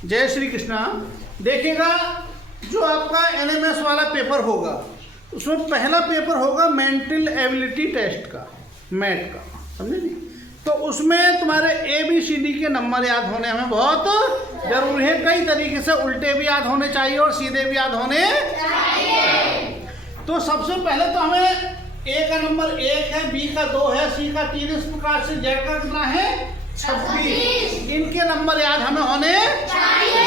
जय श्री कृष्णा। देखिएगा जो आपका एनएमएस वाला पेपर होगा उसमें पहला पेपर होगा मेंटल एबिलिटी टेस्ट का, मैट का, समझे नहीं? तो उसमें तुम्हारे ABCD के नंबर याद होने हमें बहुत जरूरी है। कई तरीके से उल्टे भी याद होने चाहिए और सीधे भी याद होने चाहिए। तो सबसे पहले तो हमें A का नंबर 1 है, B का 2 है, C का 3, इस प्रकार से Z का कितना है 26। इनके नंबर याद हमें होने चाहिए।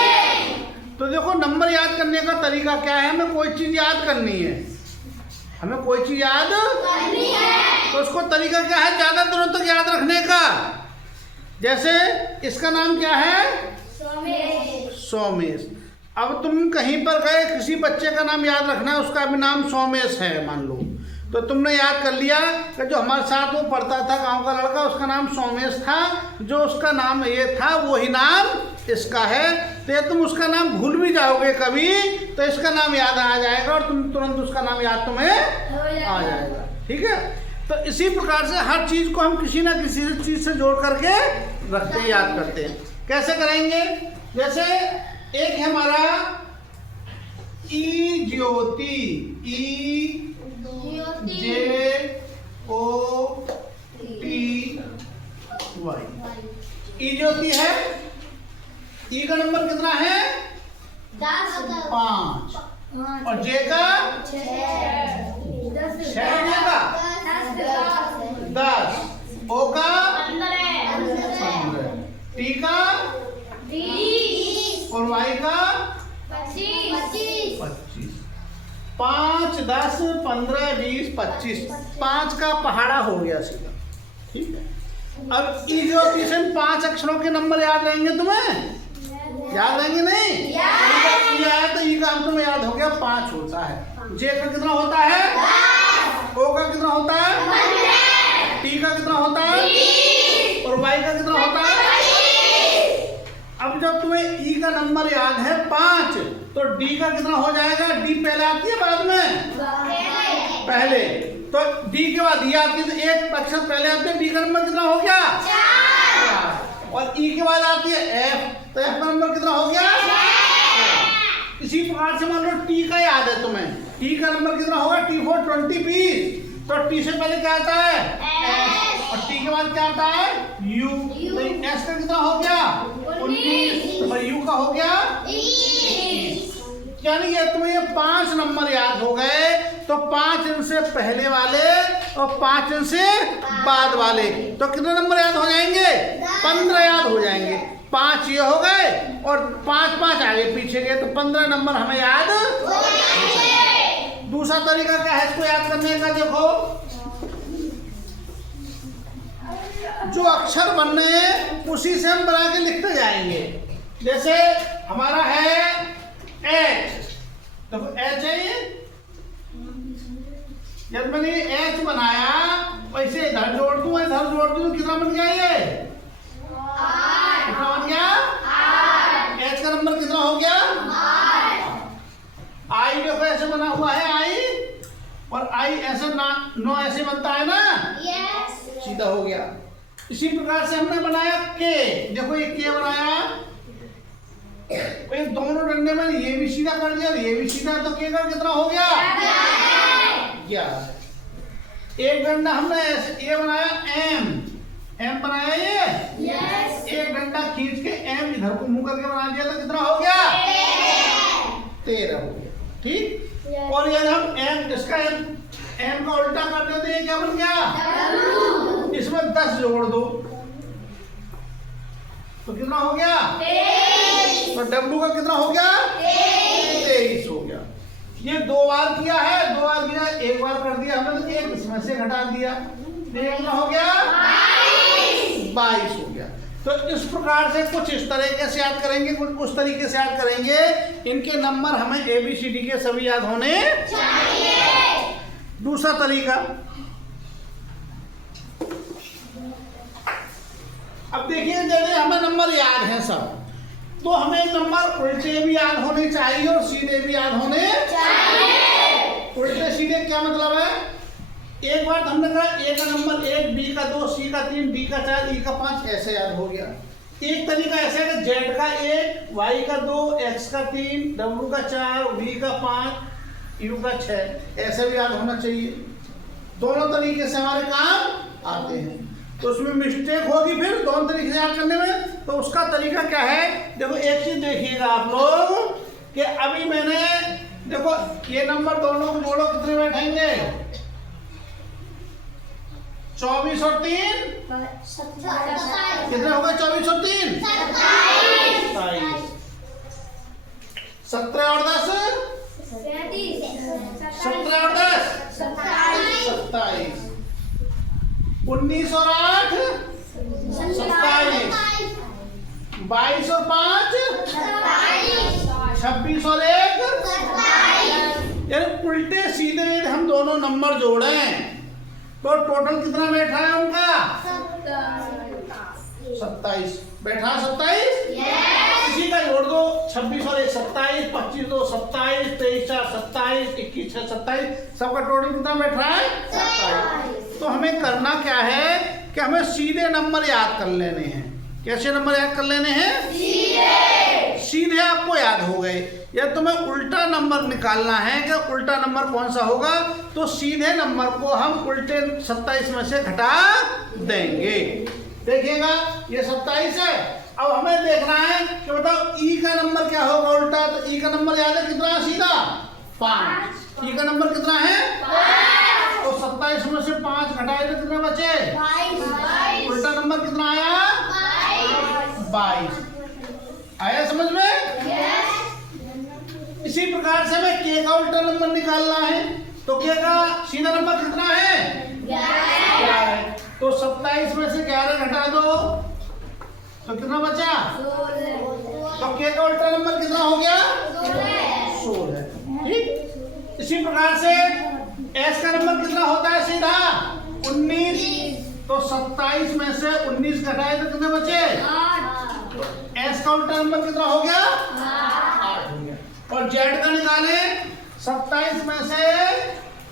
तो देखो नंबर याद करने का तरीका क्या है, हमें कोई चीज याद करनी है, हमें कोई चीज याद करनी है तो उसको तरीका क्या है ज्यादा दिनों तक याद रखने का। जैसे इसका नाम क्या है सोमेश। अब तुम कहीं पर गए, किसी बच्चे का नाम याद रखना है, उसका भी नाम सोमेश है मान लो, तो तुमने याद कर लिया कि जो हमारे साथ वो पढ़ता था गांव का लड़का उसका नाम सोमेश था, जो उसका नाम ये था वही नाम इसका है। तो ये तुम उसका नाम भूल भी जाओगे कभी तो इसका नाम याद आ जाएगा और तुम तुरंत उसका नाम याद तुम्हें आ जाएगा। ठीक है, तो इसी प्रकार से हर चीज को हम किसी ना किसी चीज से जोड़ करके रखते हैं, याद करते हैं। कैसे करेंगे? जैसे एक है हमारा ई ज्योति, EJOTY, ई ज्योति है। ई का नंबर कितना है 5 और जे का 6 का 10, ओ का 15, टी का 20 और वाई का 25। 5, 10, 15, 20, 25, 5 का पहाड़ा हो गया सीधा। ठीक है, अब ई ज्योति से 5 अक्षरों के नंबर याद रहेंगे तुम्हें? याद रहेंगे नहीं? ई आया तो ई का तुम्हें याद हो गया 5 होता है। जे का कितना होता है 10, ओ का कितना होता है 15, टी का कितना होता है 20 और वाई का कितना होता है 25। अब जब तुम्हें ई का नंबर याद है 5 तो डी का कितना हो जाएगा? डी पहले आती है बाद में? पहले। तो डी के बाद ई आती है तो एक अक्षर पहले आते हैं, डी का नंबर कितना हो गया 4 और ई के बाद आती है एफ, तो एफ का नंबर कितना हो गया 6। इसी प्रकार से मान लो टी का याद है तुम्हें, टी का नंबर कितना होगा T4 20 20, तो टी से पहले क्या आता है एस और टी के बाद क्या आता है यू, तो एस का कितना हो गया 19 और यू का हो गया 20। यानी ये तुम्हें ये 5 नंबर याद हो गए, तो 5 इनसे पहले वाले और 5 इनसे बाद वाले, तो कितने नंबर याद हो जाएंगे 15 याद हो जाएंगे। 5 ये हो गए और 5 5 आगे पीछे गए, तो 15 नंबर हमें याद हो जाएंगे। दूसरा तरीका क्या है इसको याद करने का? देखो जो अक्षर बनने हैं उसी से हम बना के लिखते जाएंगे। जैसे हमारा है एच, तो एच है ये, जब मैंने एच बनाया वैसे इधर जोड़ दूं इधर जोड़ दूं, कितना बन गया ये 8। कितना बन गया 8। एच का नंबर कितना हो गया 8। आई देखो ऐसे बना हुआ है आई, और आई ऐसे नो ऐसे बनता है ना, सीधा हो गया। इसी प्रकार से हमने बनाया के, देखो ये के बनाया, ये दोनों डंडे में ये भी सीधा कर दिया ये भी सीधा, तो के का कितना हो गया 11। एक डंडा हमने ये बनाया एम बनाया ये एक डंडा खींच के एम इधर को मुंह करके बना दिया, तो कितना हो गया 13 हो गया। ठीक, और यदि हम एम इसका एम का उल्टा कर देते हैं क्या बन गया, इसमें 10 जोड़ दो तो कितना हो गया 23। तो डब्ल्यू का कितना हो गया 23 हो गया। ये 2 बार किया है, 2 बार किया, एक बार कर दिया हमने तो एक इसमें से घटा दिया, कितना हो गया 22 हो गया। तो इस प्रकार से कुछ इस तरीके से याद करेंगे, कुछ उस तरीके से याद करेंगे। इनके नंबर हमें ABCD के सभी याद होने चाहिए। दूसरा तरीका, अब देखिए जैसे हमें नंबर याद है सब, तो हमें नंबर उल्टे भी याद होने चाहिए और सीधे भी याद होने चाहिए। उल्टे सीधे क्या मतलब है? एक बार हमने कहा ए का नंबर 1, बी का 2, सी का 3, डी का 4, ई का 5 ऐसे याद हो गया। एक तरीका ऐसा है कि जेड का 1, वाई का 2, एक्स का 3, डब्ल्यू का 4, वी का 5, यू का 6, ऐसे भी याद होना चाहिए। दोनों तरीके से हमारे काम आते हैं। तो उसमें मिस्टेक होगी फिर दोनों तरीके से याद करने में, तो उसका तरीका क्या है? देखो एक चीज देखिएगा आप लोग कि अभी मैंने देखो ये नंबर दोनों को जोड़ो, कितने बैठेंगे? 24 और 3 कितने हो गए? 24 और 3 27। 17 और 10 17 और 10 27। 19 और 8 27। 22 और 5 26 और 1 यानी उल्टे सीधे हम दोनों नंबर जोड़े तो टोटल कितना बैठा है उनका? 27 बैठा। 27 इसी का जोड़ दो। 26 और 1 27, 25 2 27, 23 4 27, 21 6 27, सबका टोटल कितना बैठा है? 27। तो हमें करना क्या है कि हमें सीधे नंबर याद कर लेने हैं। कैसे नंबर याद कर लेने हैं? सीधे आपको याद हो गए। या तुम्हें उल्टा नंबर निकालना है कि उल्टा नंबर कौन सा होगा, तो सीधे नंबर को हम उल्टे 27 में से घटा देंगे। देखिएगा ये 27 है। अब हमें देखना है कि बताओ ई का नंबर क्या होगा उल्टा। तो ई का नंबर याद है कितना? सीधा 5। ई का नंबर कितना है? 5। तो 27 में से 5 घटाए तो कितने बचे? 22। उल्टा नंबर कितना आया? 22। आया समझ में? इसी प्रकार से हमें के का उल्टा नंबर निकालना है। तो के का सीधा नंबर कितना है? 11। तो 27 में से 11 घटा दो तो कितना बचा? 16। तो के का उल्टा नंबर कितना हो गया? 16। ठीक। इसी प्रकार से एस का नंबर कितना होता है? सीधा 19। तो 27 में से 19 घटाए तो कितने बचे? 8। एस का उल्टा नंबर कितना हो गया? 8 हो गया। और जेड का निकाले 27 में से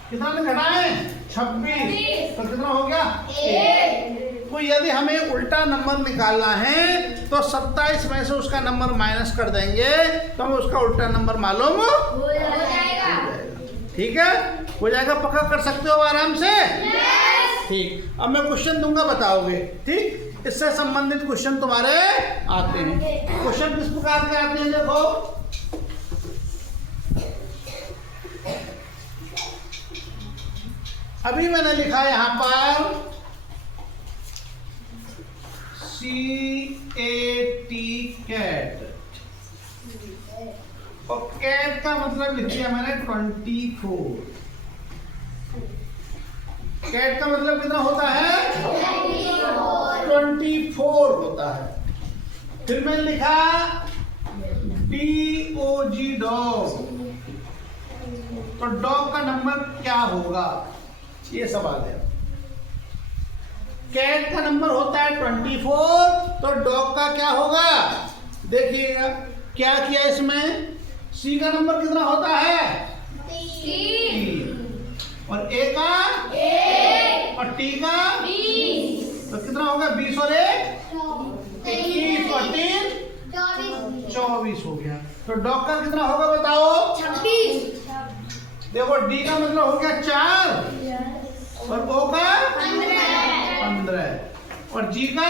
कितना घटाए? 26। तो कितना हो गया? 1। तो यदि हमें उल्टा नंबर निकालना है तो 27 में से उसका नंबर माइनस कर देंगे तो हमें उसका उल्टा नंबर मालूम हो जाएगा। ठीक है, हो जाएगा। पक्का कर सकते हो आराम से? ठीक। अब मैं क्वेश्चन दूंगा, बताओगे। ठीक, इससे संबंधित क्वेश्चन तुम्हारे आते हैं। क्वेश्चन किस प्रकार के आते हैं देखो। अभी मैंने लिखा यहाँ पर CAT कैट, और कैट का मतलब लिख दिया मैंने 24। कैट का मतलब कितना होता है? 24 होता है। फिर मैंने लिखा DOG डॉग, तो डॉग का नंबर क्या होगा, ये सवाल है। कैट का नंबर होता है 24, तो डॉग का क्या होगा? देखिएगा क्या किया इसमें। सी का नंबर कितना होता है? 3। और ए का 1 और टी का 20। तो कितना होगा? 20 और 1 21 और 3 24 हो गया। तो डॉग का कितना होगा बताओ? 26। देखो डी का मतलब हो गया 4 और ओ का 15 और जी का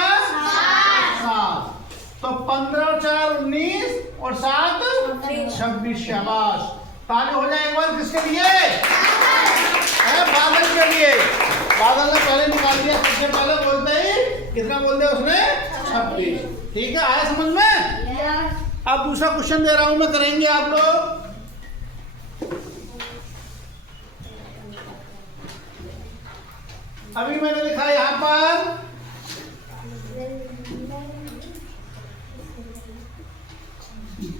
7। तो 15 और 4 19 और 7 26। शाबाश, ताली हो जाए एक बार। किसके लिए? बादल के लिए। बादल ने पहले निकाल दिया, सबसे पहले बोलते ही कितना बोल दिया उसने? 26। ठीक है, आया समझ में? अब दूसरा क्वेश्चन दे रहा हूं मैं, करेंगे आप लोग। अभी मैंने लिखा यहां पर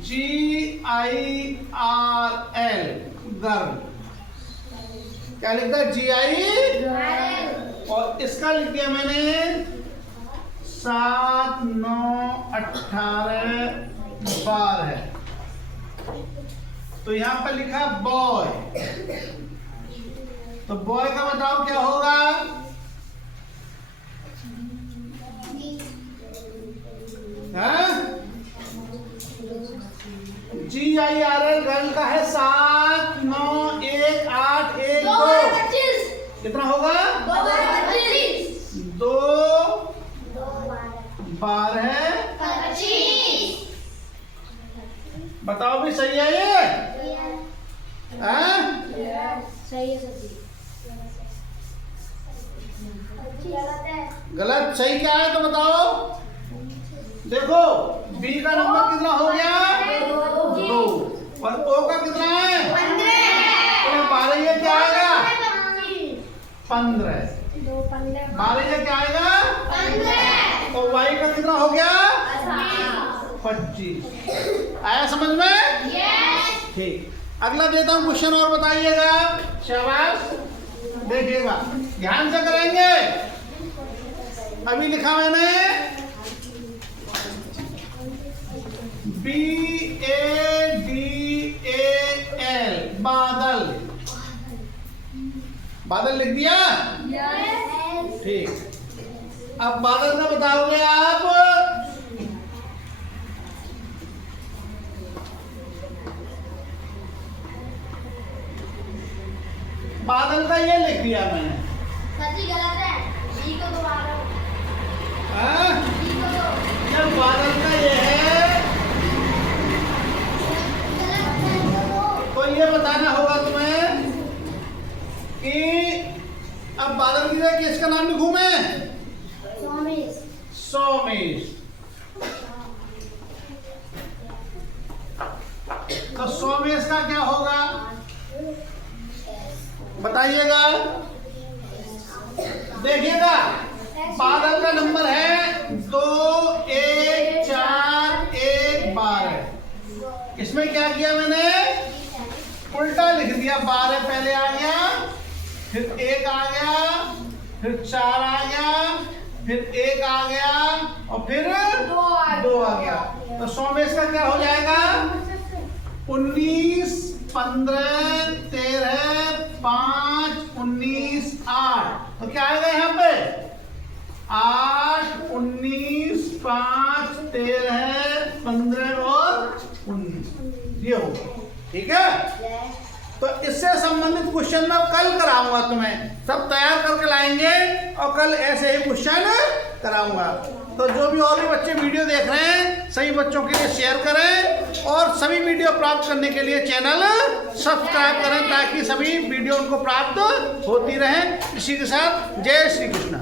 GIRL, गर्ल। क्या लिखता है? GI, और इसका लिख दिया मैंने 7 9 18 12। तो यहां पर लिखा बॉय, तो बॉय का बताओ क्या होगा? GIRL गर्ल का है 7 9 1 8 1 2। कितना होगा? 2 12 25। बताओ भी सही है ये? सही है सर। गलत? सही क्या है तो बताओ। देखो बी का नंबर कितना हो गया? 2 और ओ का कितना है? 15। 12 ये क्या आएगा? 15। 12 ये क्या आएगा? 15। और वाई का कितना हो गया? 25। आया समझ में? ठीक। अगला देता हूं क्वेश्चन और बताइएगा। शाबाश, देखिएगा ध्यान से करेंगे। अभी लिखा मैंने BADAL बादल। बादल लिख दिया? ठीक। अब बादल का बताओगे आप। बादल का ये लिख दिया मैंने। सच्ची गलत है। बी को दोबारा। जब बादल का ये है तो ये बताना होगा तुम्हें कि अब बादल की जगह किसका नाम लिखूं मैं? सोमेश। तो सोमेश का क्या होगा बताइएगा। देखिएगा बादल का नंबर है 2 1 4 1 12। इसमें क्या किया मैंने? उल्टा लिख दिया। 12 पहले आ गया, फिर 1 आ गया, फिर 4 आ गया, फिर 1 आ गया और फिर 2 आ गया। तो सोमेश का क्या हो जाएगा? 19 15 13 5 19 8। तो क्या आएगा यहाँ पे? 8 19 5 13 15 और 19 ये होगा। ठीक है। तो इससे संबंधित क्वेश्चन मैं कल कराऊंगा, तुम्हें सब तैयार करके लाएंगे और कल ऐसे ही क्वेश्चन कराऊंगा। तो जो भी और भी बच्चे वीडियो देख रहे हैं सभी बच्चों के लिए शेयर करें और सभी वीडियो प्राप्त करने के लिए चैनल सब्सक्राइब करें ताकि सभी वीडियो उनको प्राप्त होती रहें। इसी के साथ जय श्री कृष्ण।